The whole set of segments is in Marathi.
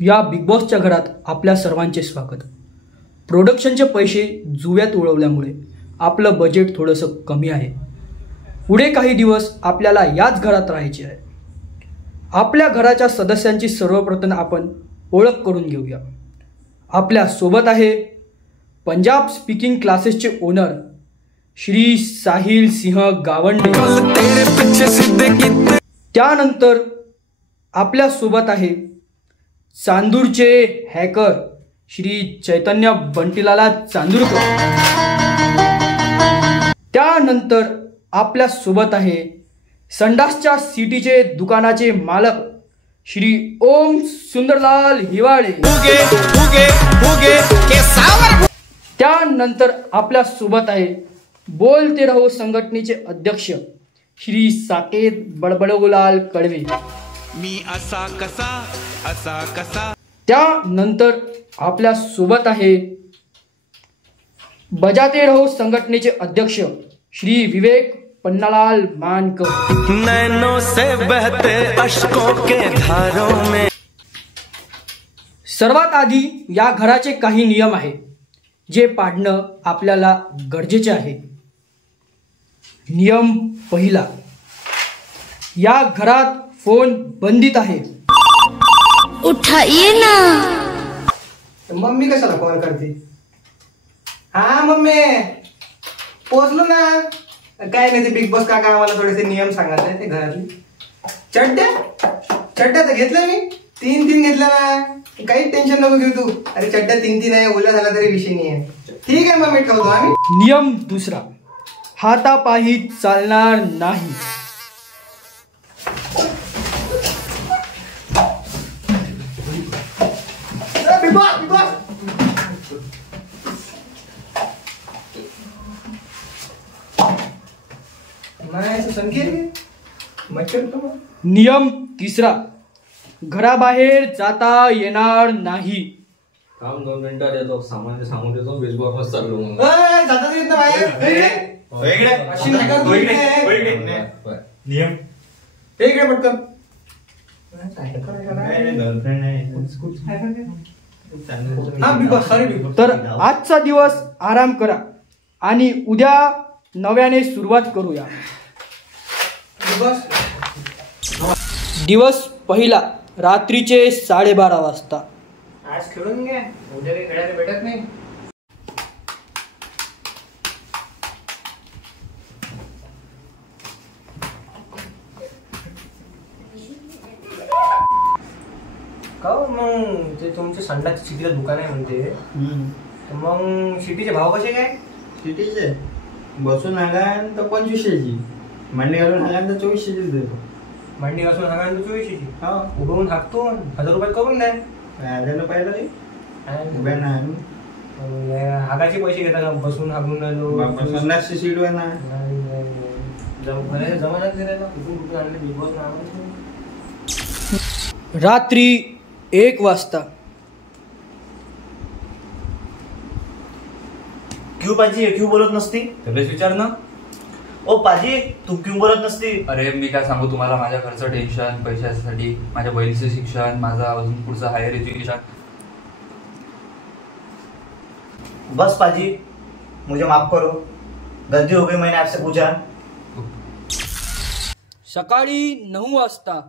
या बिग बॉसच्या घरात आपल्या सर्वांचे स्वागत. प्रोडक्शनचे पैसे जुव्यात उडवल्यामुळे आपलं बजेट थोडंसं कमी आहे. पुढे काही दिवस आपल्याला याच घरात राहायचे आहे. आपल्या घराच्या सदस्यांची सर्वप्रथम आपण ओळख करून घेऊया. आपल्या सोबत आहे पंजाब स्पीकिंग क्लासेसचे ओनर श्री साहिल सिंह गावंडे. त्यानंतर आपल्या सोबत आहे चांदूरचे हॅकर श्री चैतन्य बंटीलाला चांदूरकर. त्यानंतर आपल्या सोबत आहे संडासच्या सिटीचे दुकानाचे मालक श्री ओम सुंदरलाल हिवाळे. त्यानंतर आपल्या सोबत आहे बोलते रहो संघटनेचे अध्यक्ष श्री साकेत बडबडगोलाल कडवे. मी असा कसा. त्यानंतर आपल्या सोबत आहे बजाते रहो संघटनेचे अध्यक्ष श्री विवेक पन्नालाल मानकर. नैनों से बहते अश्कों के धारों में. सर्वात आधी या घराचे काही नियम आहे जे पाळणं आपल्याला गरजेचे आहे. नियम पहिला, या घरात फोन बंदित आहे. उठाइए ना. मम्मी कशाला कॉल करते? हा मम्मी पोहोचलो ना. काय नाही, ते बिग बॉस काका आम्हाला थोडेसे नियम सांगत आहे ते घरातले. चड्ड्या तर घेतल्या मी, तीन घेतल्या ना. काही टेन्शन नको घेऊ तू. अरे चड्ड्या तीन आहे, ओला झाला तरी विषय नाही आहे. ठीक आहे मम्मी, ठेवतो आम्ही. नियम दुसरा, हातापायी चालणार नाही. नियम तिसरा, घराबाहेर जाता येणार नाही. काम 2 मिनिटात येतो, सामान्य सांगून देतो. बेसबॉल मस्त चाललो म्हणून. जाता येत ना बाहेर. नियम इकडे पटकन. तर आजचा दिवस आराम करा आणि उद्या नव्याने सुरुवात करूया. दिवस पहिला, रात्रीचे 12:30 वाजता. आज खेळून घ्या, उद्या काही खेळायला भेटत नाही. का मग ते तुमचे संडासच्या सिटीचं दुकान आहे म्हणते, तर मग सिटीचे भाव कसे काय? सिटीचे बसून हागान तर 2500ची, मांडी घालून हागान तर 2400ची देतो. मांडी घासून हागान तर 2400ची. हा, उडवून हाकतो 1000 रुपयात करून द्या. आल्यानं पाहिलं उभ्या ना हागाचे पैसे घेता का? बसून हागून संडासची सीट आहे ना. जमानाच दिला कुठून आणले बिग बॉस नाव. रात्री 1 वाजता. क्यों पाजी क्यों बोलत नसती? तेवढेच विचार ना. ओ पाजी तू क्यों बोलत नसती? अरे मी काय सांगू तुम्हाला, माझ्या घरचं टेन्शन, पैशासाठी, माझ्या बहिणीचं शिक्षण, माझा अजून पुढचं हायर एज्युकेशन. बस पाजी मुझे माफ करो, गलती हो गई, मैंने आपसे पूछा. सकाळी 9 वाजता.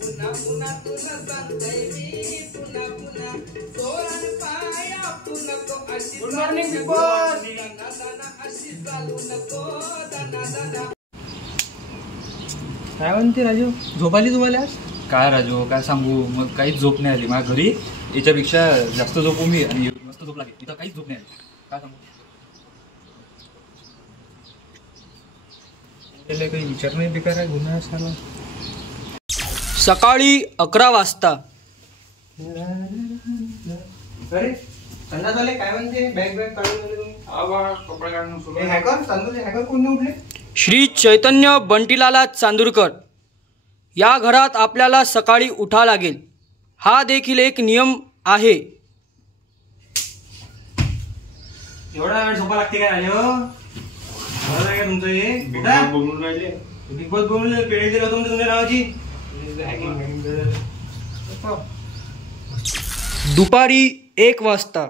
पुन्हा पुन्हा तुला सांगते मी, पुन्हा पुन्हा जोरान पाया पुन्हा गुड मॉर्निंग बिग बॉस. काय म्हणते राजू, झोप आली तुम्हाला आज? काय राजू, काय सांगू, मग काहीच झोप नाही आली. माझ्या घरी याच्यापेक्षा जास्त झोपू मी आणि मस्त झोप लागेल, इथं काहीच झोप नाही आली. काय सांगू, काही विचार नाही बेकार आहे गुन्हा साला. सकाळी 11 वाजता. अरे संडास वाले काय म्हणते, बॅग काढून आले तुम्ही? कपडे काढून सुरू. हॅकर चांदूरचे हॅकर कोणी उठले? श्री चैतन्य बंटीलाला चांदूरकर या घरात आपल्याला सकाळी उठा लागेल. हा देखील एक नियम आहे. एवढा वेळ झोपा लागते काय राजू? बरं आहे का तुमचं हे? बिग बॉस बोलून राहिले. बिग बॉस बोलून पेढी दिली होतं तुमच्या नावाची. दुपारी 1 वाजता.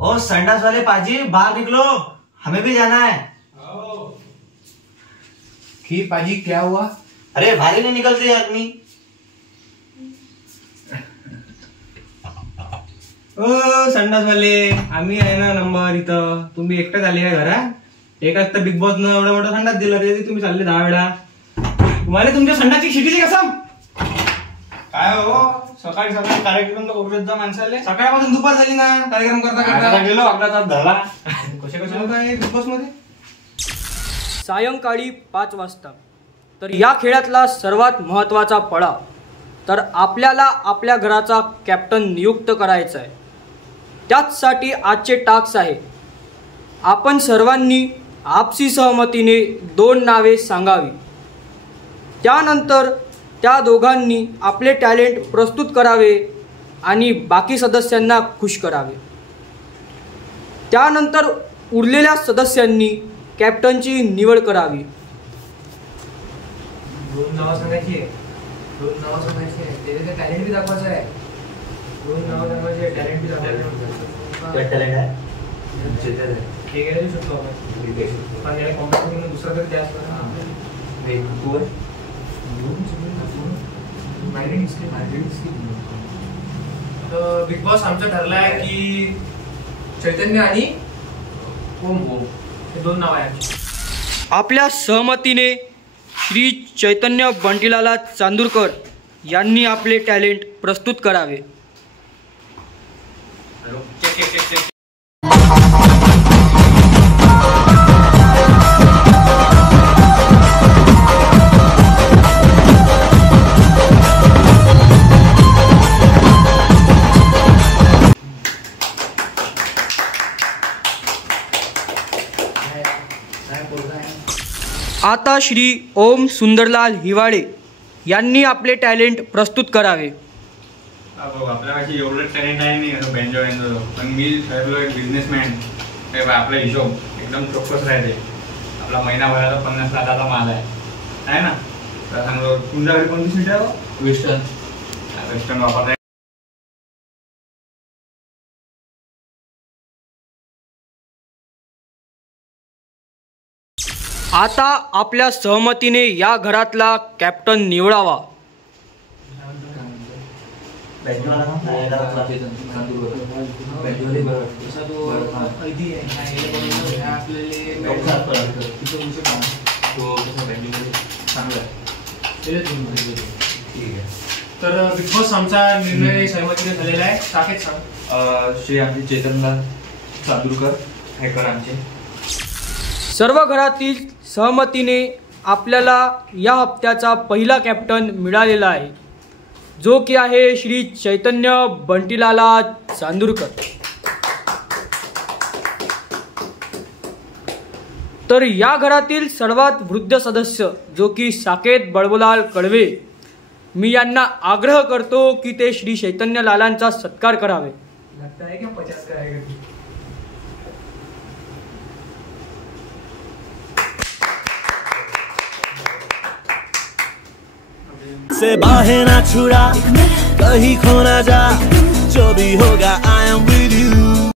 ओ संडास वाले पाजी, बाहर निकलो, हमें भी जाना है. की पाजी क्या हुआ? अरे भारी नहीं निकलते आदमी. ओ संडास वाले, आम्ही आहे ना नंबर इथं. तुम्ही एकटाच आले का घरात? एकाच तर बिग बॉस न एवढा मोठा संडास दिला तरी तुम्ही चालले 10 वेळा. तुम्हाला तुमच्या संडासची शिटीची कसम. काय हो, सकाळी सकाळी कार्यक्रम तर कोपऱ्यात जा माणसाले. सकाळपासून दुपार झाली ना कार्यक्रम करता आता करता. गेलो आपला तास झाला. कसे कसे लोक आहे बिग बॉस मध्ये? सायंकाळी 5 वाजता. तर या खेळातला सर्वात महत्त्वाचा पडाव, तर आपल्याला आपल्या घराचा कॅप्टन नियुक्त करायचा आहे. त्याचसाठी आजचे टास्क आहे, आपण सर्वांनी आपसी सहमतीने 2 नावे सांगावी. त्यानंतर त्या दोघांनी आपले टॅलेंट प्रस्तुत करावे आणि बाकी सदस्यांना खुश करावे. त्यानंतर उरलेल्या सदस्यांनी कॅप्टनची निवड करावी. 2 नावं सांगायची आहे. 2 नावं सांगायची आहे. त्याचे टॅलेंट बी दाखवायचं आहे. 2 नावं सांगायचे, टॅलेंट बी दाखवायचं. क्या टॅलेंट आहे? हे गेले शकतो आपण. पण याला कॉम्पिटिशन दुसरा तरी द्यायचं ना. बिग बॉस आमचं ठरलं आहे की चैतन्य आणि ओम हे 2 नाव आहेत. आपल्या सहमतीने श्री चैतन्य बंटीलाला चांदूरकर यांनी आपले टॅलेंट प्रस्तुत करावे. आता श्री ओम सुंदरलाल हिवाळे यांनी आपले टॅलेंट प्रस्तुत करावे. आपल्यापाशी एवढं टॅलेंट आहे नाही बँजो, पण मी ठरलो एक बिझनेसमॅन. आपला हिशोब एकदम चोखस राहते. आपला महिनाभराचा 50 लाखाचा माल आहे ना. तर सांगलो तुमच्या घरी कोणती सीट आहे? वेस्टर्न वापरताय. आता आपल्या सहमतीने या घरातला कॅप्टन निवडावा. तर बिग बॉस आमचा निर्णय सहमतीने झालेला आहे. टाकेत सांग. श्री आमचे चैतन्यलाल चांदूरकर हॅकर आमचे. सर्व घरातील सहमतीने आपल्याला या हप्त्याचा पहिला कॅप्टन मिळालेला आहे, जो की आहे श्री चैतन्य बंटीलाला चांदूरकर. तर या घरातील सर्वात वृद्ध सदस्य जो की साकेत बळवलाल कळवे, मी यांना आग्रह करतो की ते श्री चैतन्य लालांचा सत्कार करावे. लगता है क्या 50 कराएगा? से बाहें ना छुड़ा, कहीं खो ना जा, जो भी होगा I am with